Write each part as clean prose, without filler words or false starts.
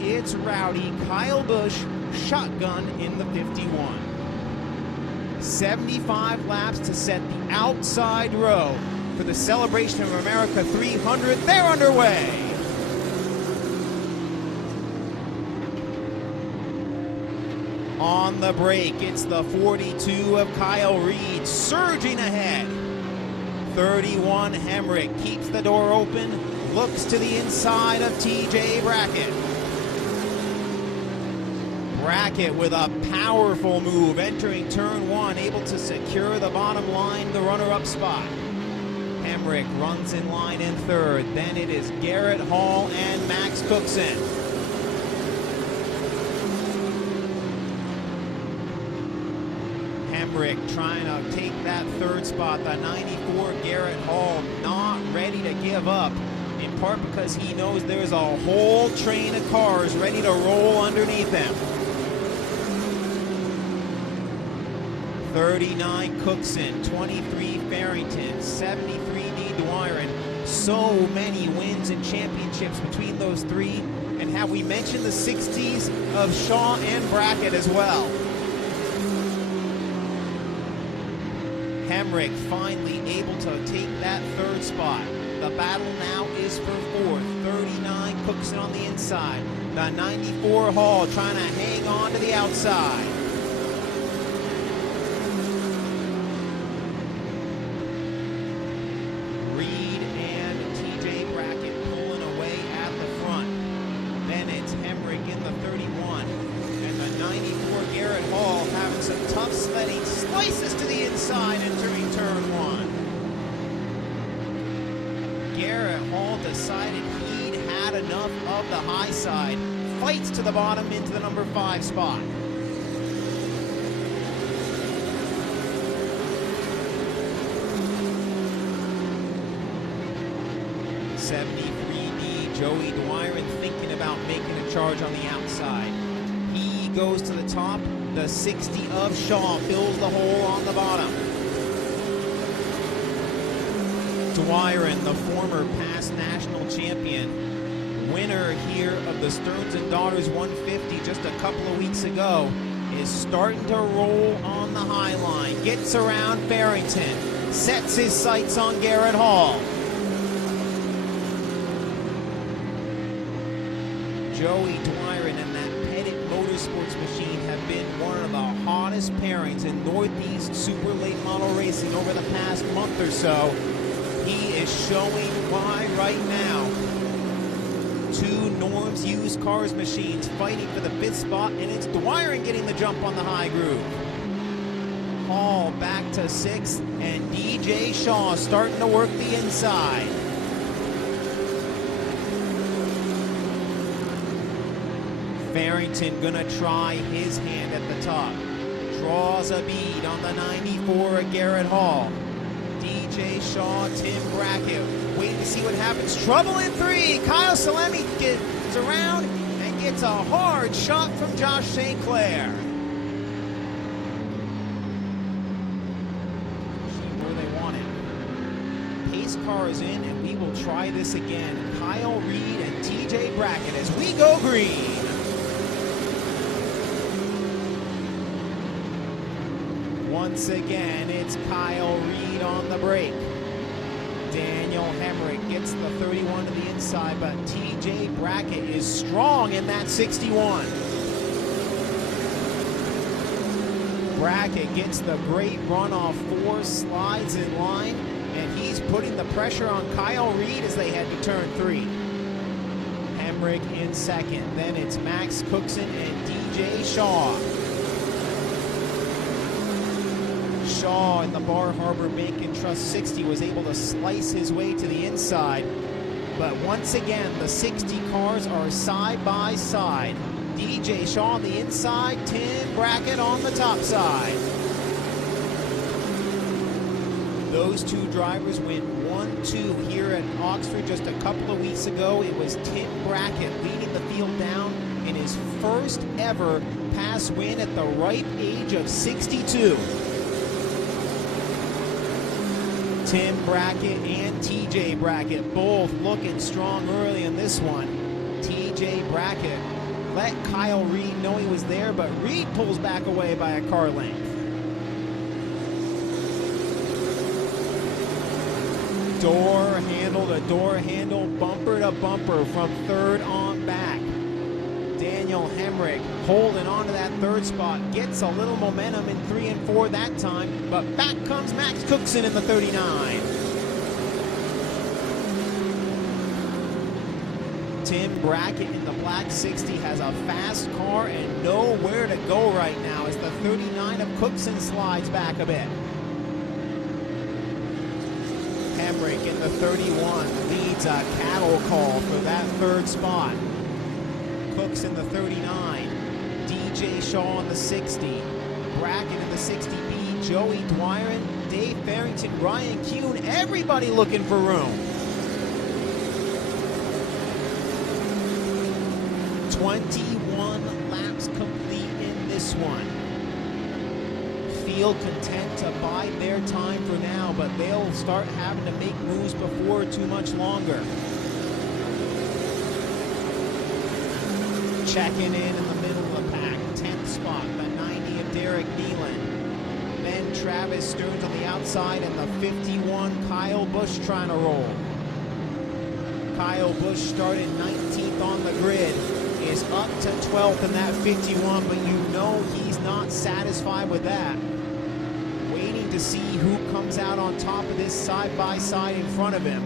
it's rowdy. Kyle Busch, shotgun in the 51. 75 laps to set the outside row for the Celebration of America 300. They're underway. On the break, it's the 42 of Kyle Reed surging ahead. 31 Hemrick keeps the door open, looks to the inside of TJ Brackett. Brackett with a powerful move entering turn one, able to secure the bottom line, the runner-up spot. Hemrick runs in line in third. Then it is Garrett Hall and Max Cookson. Hemrick trying to take that third spot. The 94 Garrett Hall not ready to give up, in part because he knows there's a whole train of cars ready to roll underneath him. 39 Cookson, 23 Farrington, 73 D. Dwyron. So many wins and championships between those three. And have we mentioned the 60s of Shaw and Brackett as well? Hemrick finally able to take that third spot. The battle now is for fourth. 39 Cookson on the inside. The 94 Hall trying to hang on to the outside. Reed and TJ Brackett pulling away at the front. Then it's Hemrick in the 31. And the 94 Garrett Hall having some tough sledding. Slices to the inside entering turn one. Garrett Hall decided he'd had enough of the high side. Fights to the bottom into the number 5 spot. '73D Joey Dwyron thinking about making a charge on the outside. He goes to the top. The 60 of Shaw fills the hole on the bottom. Dwyron, the former past national champion, winner here of the Stearns & Daughters 150 just a couple of weeks ago, is starting to roll on the high line. Gets around Farrington, sets his sights on Garrett Hall. Joey Dwyron and that Pettit Motorsports machine have been one of the hottest pairings in Northeast super late model racing over the past month or so. He is showing why right now. Two Norm's used cars machines fighting for the 5th spot, and it's Dwyron getting the jump on the high groove. Hall back to 6th, and DJ Shaw starting to work the inside. Farrington gonna try his hand at the top. Draws a bead on the 94 of Garrett Hall. DJ Shaw, Tim Brackett. Wait to see what happens. Trouble in 3. Kyle Salemi gets around and gets a hard shot from Josh St. Clair. Where they want it. Pace car is in, and we will try this again. Kyle Reed and TJ Brackett as we go green. Once again, it's Kyle Reed on the brake. Daniel Hemrick gets the 31 to the inside, but TJ Brackett is strong in that 61. Brackett gets the great run off 4, slides in line, and he's putting the pressure on Kyle Reed as they head to turn 3. Hemrick in second. Then it's Max Cookson and DJ Shaw. Shaw in the Bar Harbor Bank and Trust 60 was able to slice his way to the inside. But once again, the 60 cars are side by side. DJ Shaw on the inside, Tim Brackett on the top side. Those two drivers went 1-2 here at Oxford just a couple of weeks ago. It was Tim Brackett leading the field down in his first ever pass win at the ripe age of 62. Tim Brackett and TJ Brackett both looking strong early in this one. TJ Brackett let Kyle Reed know he was there, but Reed pulls back away by a car length. Door handle to door handle, bumper to bumper from third on back. Daniel Hemrick holding on to that third spot, gets a little momentum in 3 and 4 that time, but back comes Max Cookson in the 39. Tim Brackett in the black 60 has a fast car and nowhere to go right now as the 39 of Cookson slides back a bit. Hemrick in the 31 leads a cattle call for that third spot. Cooks in the 39, DJ Shaw in the 60, Brackett in the 60B, Joey Dwyer, Dave Farrington, Ryan Kuhn, everybody looking for room. 21 laps complete in this one. Field content to bide their time for now, but they'll start having to make moves before too much longer. Checking in the middle of the pack, 10th spot, the 90 of Derek Nealon. Then Travis Stearns on the outside and the 51 Kyle Busch trying to roll. Kyle Busch started 19th on the grid, is up to 12th in that 51, but you know he's not satisfied with that. Waiting to see who comes out on top of this side-by-side in front of him.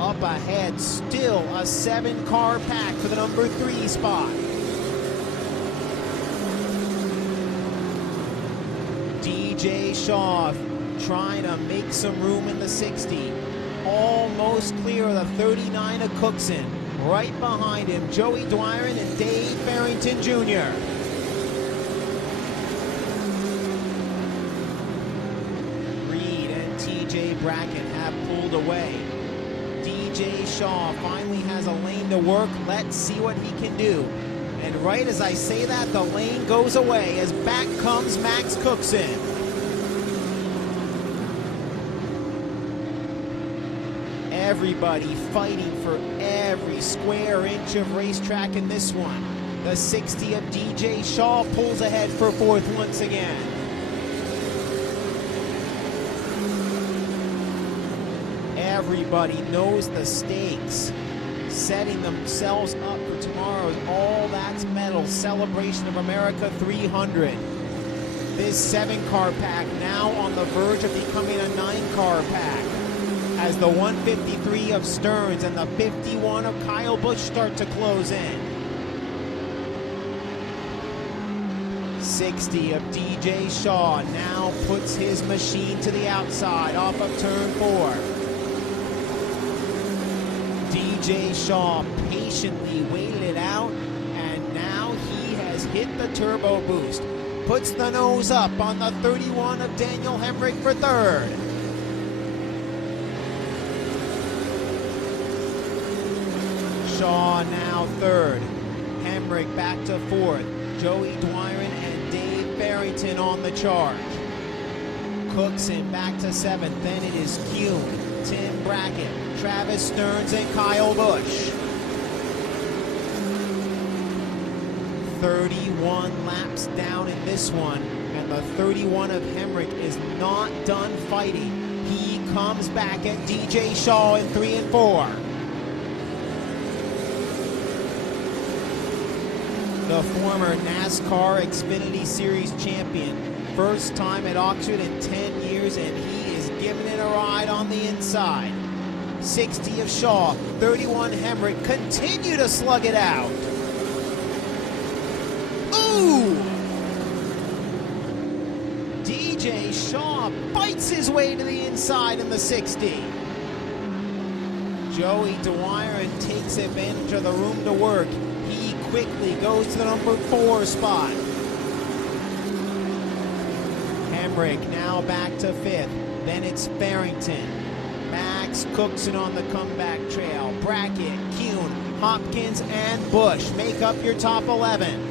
Up ahead, still a 7-car pack for the number 3 spot. DJ Shaw trying to make some room in the 60. Almost clear of the 39 of Cookson. Right behind him, Joey Dwyer and Dave Farrington Jr. Reed and TJ Brackett have pulled away. DJ Shaw finally has a lane to work. Let's see what he can do. And right as I say that, the lane goes away as back comes Max Cookson. Everybody fighting for every square inch of racetrack in this one. The 60 of DJ Shaw pulls ahead for 4th once again. Everybody knows the stakes, setting themselves up for tomorrow's All That's Metal Celebration of America 300. This 7-car pack now on the verge of becoming a 9-car pack, as the 153 of Stearns and the 51 of Kyle Busch start to close in. 60 of DJ Shaw now puts his machine to the outside off of turn 4. DJ Shaw patiently waited it out, and now he has hit the turbo boost. Puts the nose up on the 31 of Daniel Hemrick for 3rd. Shaw now 3rd. Hemrick back to 4th. Joey Dwyer and Dave Farrington on the charge. Cookson back to 7th. Then it is Kuhn, Tim Brackett, Travis Stearns, and Kyle Busch. 31 laps down in this one, and the 31 of Hemrick is not done fighting. He comes back at DJ Shaw in 3 and 4. The former NASCAR Xfinity Series champion, first time at Oxford in 10 years, and he is giving it a ride on the inside. 60 of Shaw, 31 Hemrick continue to slug it out. Ooh! DJ Shaw bites his way to the inside in the 60. Joey Dwyer takes advantage of the room to work. He quickly goes to the number 4 spot. Hemrick now back to 5th. Then it's Farrington. Max Cookson on the comeback trail. Brackett, Kuhn, Hopkins, and Busch make up your top 11.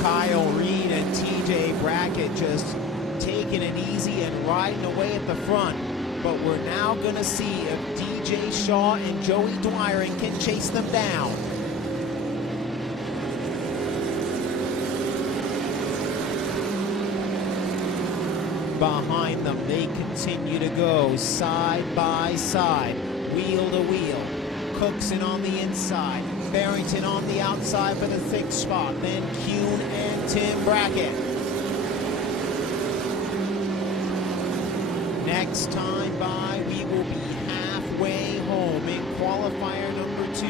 Kyle Reed and TJ Brackett just taking it easy and riding away at the front. But we're now going to see if DJ TJ Shaw and Joey Dwyering can chase them down. Behind them, they continue to go side by side, wheel to wheel. Cookson on the inside, Barrington on the outside for the 6th spot, then Kuhn and Tim Brackett. Next time by, we will be halfway home in qualifier number 2.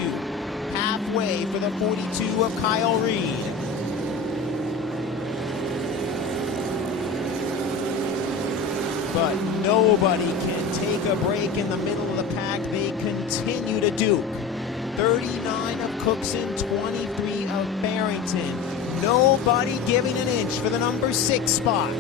Halfway for the 42 of Kyle Reed. But nobody can take a break in the middle of the pack. They continue to duke. 39 of Cookson, 23 of Barrington. Nobody giving an inch for the number 6 spot.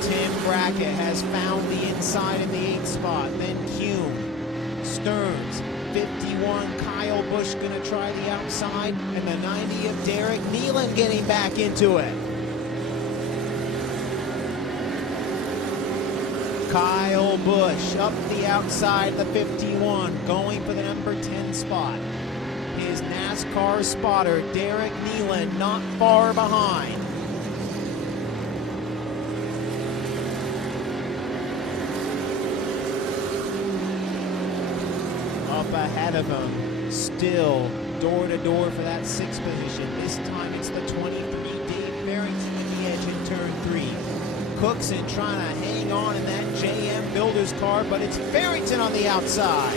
Tim Brackett has found the inside in the 8th spot. Then Kuhn, Stearns, 51, Kyle Busch gonna try the outside, and the 90 of Derek Nealon getting back into it. Kyle Busch up the outside, the 51, going for the number 10 spot. His NASCAR spotter, Derek Nealon, not far behind. Up ahead of him, still door-to-door for that 6th position. This time it's the 23, Dave Barrington with the edge in turn 3. Cookson trying to hang on in that JM Builders car, but it's Barrington on the outside.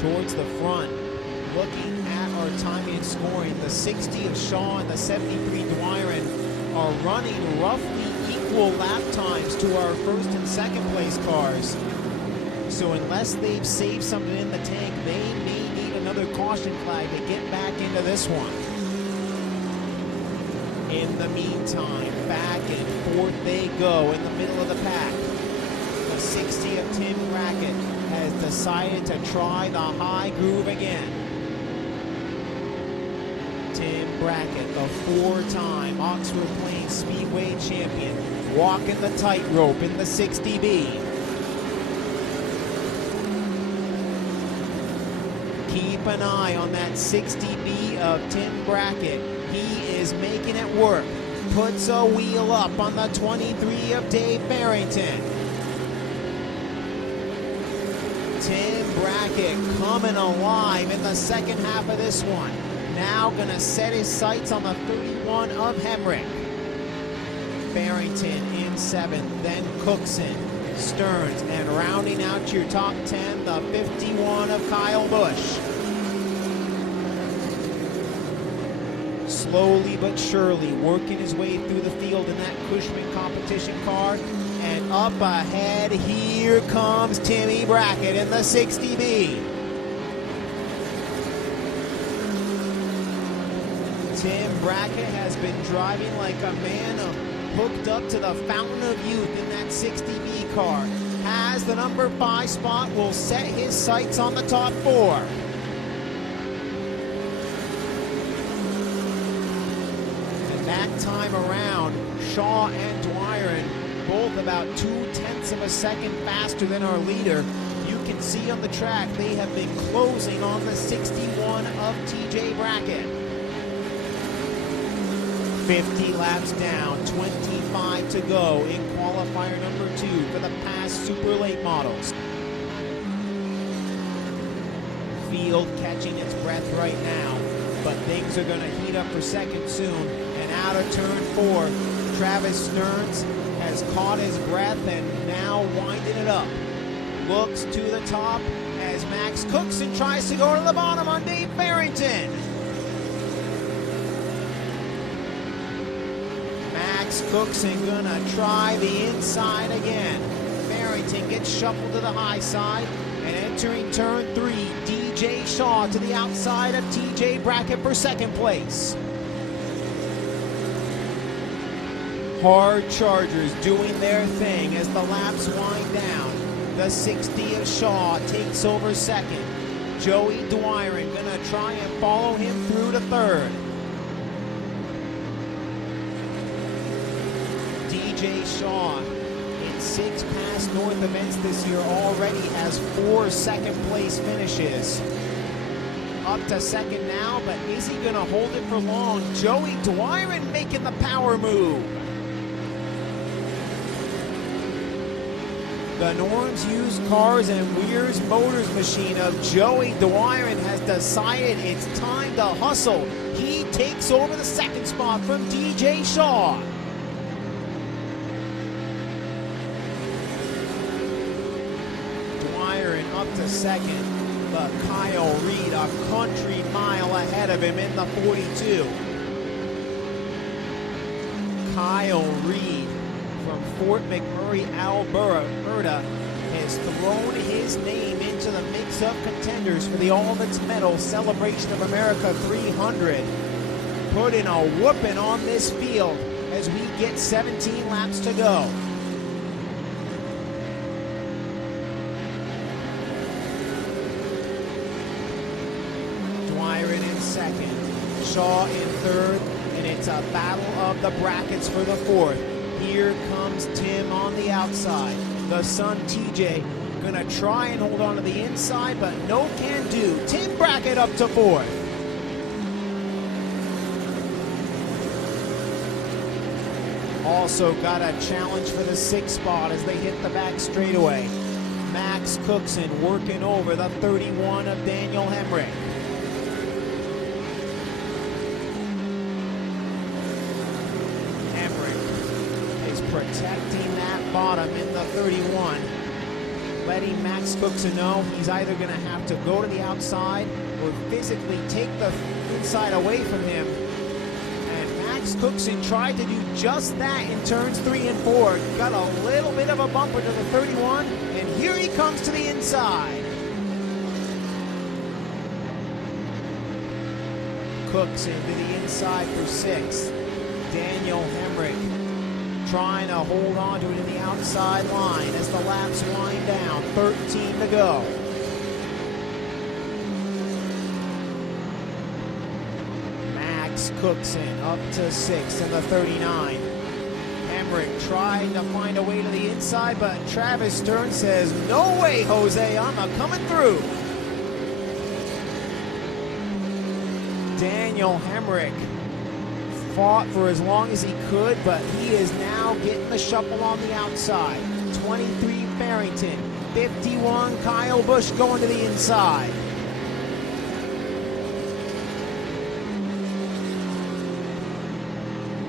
Towards the front, looking at our timing and scoring, the 60 of Shaw and the 73 Dwyering are running roughly equal lap times to our 1st and 2nd place cars. So unless they've saved something in the tank, they may need another caution flag to get back into this one. In the meantime, back and forth they go in the middle of the pack. The 60 of Tim Brackett has decided to try the high groove again. Tim Brackett, the 4-time Oxford Plains Speedway champion, walking the tightrope in the 60B. Keep an eye on that 60B of Tim Brackett. He is making it work. Puts a wheel up on the 23 of Dave Barrington. Tim Brackett coming alive in the 2nd half of this one. Now gonna set his sights on the 31 of Hemrick. Barrington in 7th, then Cookson, Stearns, and rounding out your top 10, the 51 of Kyle Busch. Slowly but surely working his way through the field in that Cushman competition car. And up ahead, here comes Timmy Brackett in the 60B. Tim Brackett has been driving like a man hooked up to the fountain of youth in that 60B car. Has the number 5 spot, will set his sights on the top 4. And that time around, Shaw and Dwyering both about 0.2 of a second faster than our leader. You can see on the track they have been closing on the 61 of TJ Brackett. 50 laps down, 25 to go in qualifier number 2 for the past super late models. Field catching its breath right now, but things are going to heat up for second soon. And out of turn 4, Travis Stearns has caught his breath and now winding it up. Looks to the top as Max Cookson tries to go to the bottom on Dave Barrington. Max Cookson gonna try the inside again. Barrington gets shuffled to the high side, and entering turn 3, DJ Shaw to the outside of TJ Brackett for 2nd place. Hard Chargers doing their thing as the laps wind down. The 60 of Shaw takes over 2nd. Joey Dwyering gonna try and follow him through to 3rd. DJ Shaw in 6 past North events this year already has 4 second-place finishes. Up to second now, but is he going to hold it for long? Joey Dwyron making the power move. The Norms Used Cars and Weir's Motors machine of Joey Dwyron has decided it's time to hustle. He takes over the second spot from DJ Shaw. Dwyron up to second, but Kyle Reed a country mile ahead of him in the 42. Kyle Reed from Fort McMurray, Alberta, has thrown his name into the mix of contenders for the All That's Metal Celebration of America 300. Putting a whooping on this field as we get 17 laps to go. Dwyron in second, Shaw in third, and it's a battle of the brackets for the fourth. Here comes Tim on the outside. The son TJ gonna try and hold on to the inside, but no can do. Tim Brackett up to fourth. Also got a challenge for the 6th spot as they hit the back straightaway. Max Cookson working over the 31 of Daniel Hemrick. Protecting that bottom in the 31, letting Max Cookson know he's either going to have to go to the outside or physically take the inside away from him. And Max Cookson tried to do just that in turns 3 and 4. Got a little bit of a bumper to the 31, and here he comes to the inside. Cookson to the inside for 6th. Daniel Hemrick trying to hold on to it in the outside line as the laps wind down. 13 to go. Max Cookson up to 6th in the 39. Hemrick trying to find a way to the inside, but Travis Stern says, "No way, Jose, I'm coming through." Daniel Hemrick fought for as long as he could, but he is now getting the shuffle on the outside. 23 Farrington, 51 Kyle Busch going to the inside.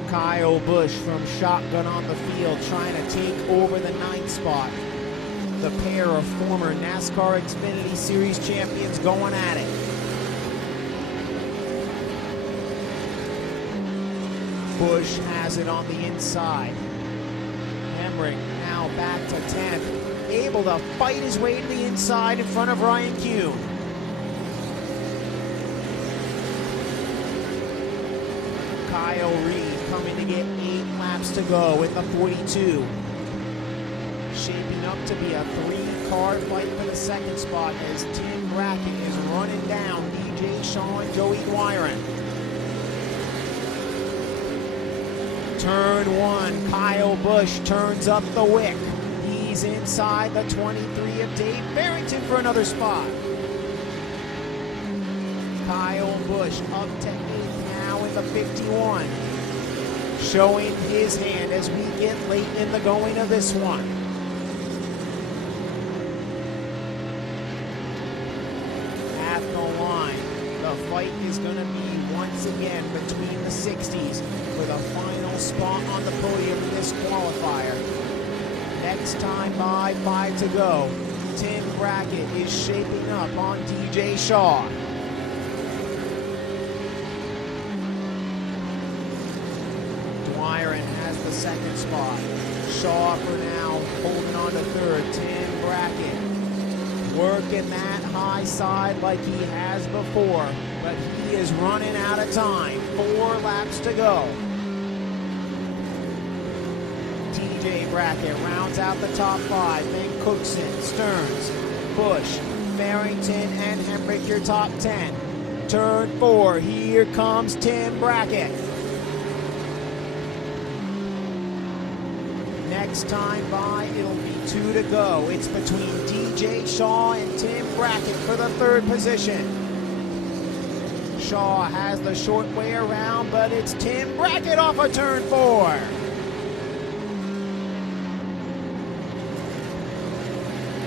Kyle Busch from shotgun on the field trying to take over the 9th spot. The pair of former NASCAR Xfinity Series champions going at it. Busch has it on the inside. Hemrick now back to 10th, able to fight his way to the inside in front of Ryan Kuhn. Kyle Reed coming to get 8 laps to go in the 42. Shaping up to be a 3-car fight for the 2nd spot as Tim Brackett is running down DJ Shaw and Joey Dwyron. Turn 1, Kyle Busch turns up the wick. He's inside the 23 of Dave Farrington for another spot. Kyle Busch up to 8th now in the 51. Showing his hand as we get late in the going of this one. At the line, the fight is going to be once again between the 60s for the final spot on the podium in this qualifier. Next time by, 5 to go. Tim Brackett is shaping up on DJ Shaw. Dwyron has the 2nd spot. Shaw for now holding on to 3rd. Tim Brackett working that high side like he has before, but he is running out of time. 4 laps to go. TJ Brackett rounds out the top 5. Then Cookson, Stearns, Busch, Farrington, and Hemrick your top 10. Turn 4, here comes Tim Brackett. Next time by, it'll be 2 to go. It's between DJ Shaw and Tim Brackett for the 3rd position. Shaw has the short way around, but it's Tim Brackett off of turn 4.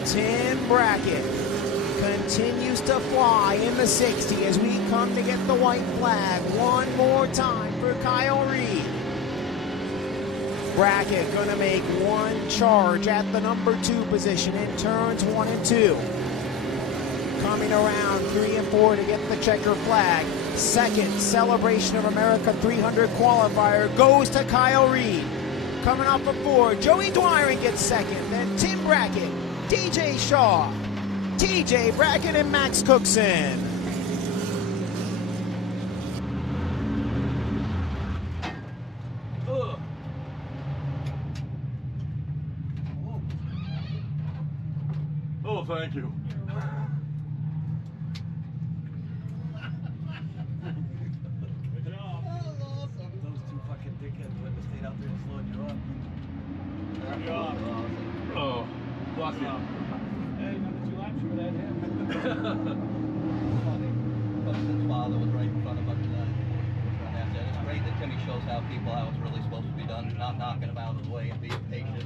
Tim Brackett continues to fly in the 60 as we come to get the white flag one more time for Kyle Reed. Brackett going to make one charge at the number 2 position in turns 1 and 2. Coming around 3 and 4 to get the checker flag. Second Celebration of America 300 qualifier goes to Kyle Reed. Coming off of 4, Joey Dwyron gets second, then Tim Brackett, DJ Shaw, TJ Brackett, and Max Cookson. Oh, thank you. Good job. Those 2 fucking dickheads wouldn't have stayed out there and slowed you up. Good job. Oh, luck you. Hey, another 2 laps, you would have him. Funny. Cook's father was right in front of us tonight. It's great that Timmy shows how it's really supposed to be done, not knocking them out of the way and being patient.